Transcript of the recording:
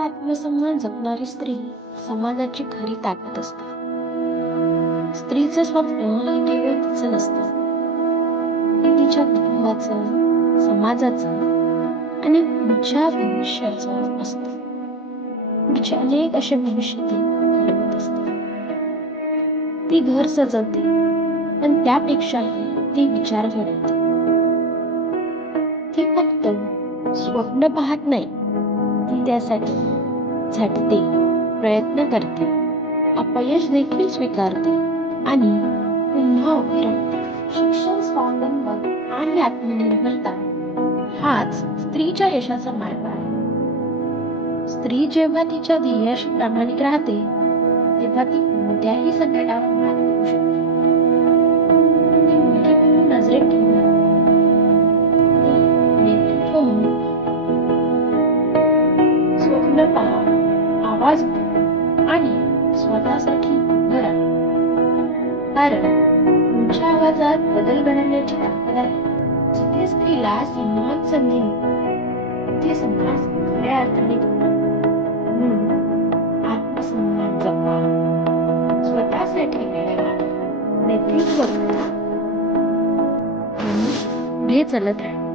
स्वतःचा आत्मसन्मान जपणारी स्त्री समाजाची खरी ताकद असते. स्त्रीचं स्वप्न हे केवळ तिचं नसतं, ते तिच्या कुटुंबाचं, समाजाचं आणि पुढच्या भविष्याचं असतं. पुढचे अनेक असे भविष्य ती घडवत असते. ती घर सजवते, पण त्यापेक्षाही ती विचार घडवते. ती फक्त स्वप्न पाहत नाही, ती त्यासाठी झटते, प्रयत्न करते, अपयश देखील स्वीकारते आणि पुन्हा उभी राहते. शिक्षण, स्वावलंबन आणि आत्मनिर्भरता हाच स्त्रीच्या यशाचा मार्ग आहे. स्त्री जेव्हा तिच्या ध्येयाशी प्रामाणिक राहते, तेव्हा ती कोणत्याही संकटावर मात करू शकते. ती मुलगी म्हणून नजरेत ठेवून नेतृत्व म्हणून स्वप्न पहा, आवाज उठवा आणि स्वतःसाठी उभं राहा. कारण तुमच्या आवाजात बदल घडवण्याची ताकद आहे. जिथे स्त्रीला सन्मान संधी मिळते, तिथे समाज खऱ्या अर्थाने म्हणून आत्मसन्मान जपा, स्वतःसाठी वेळ काढा, नेतृत्व करा आणि पुढे चालत राहा.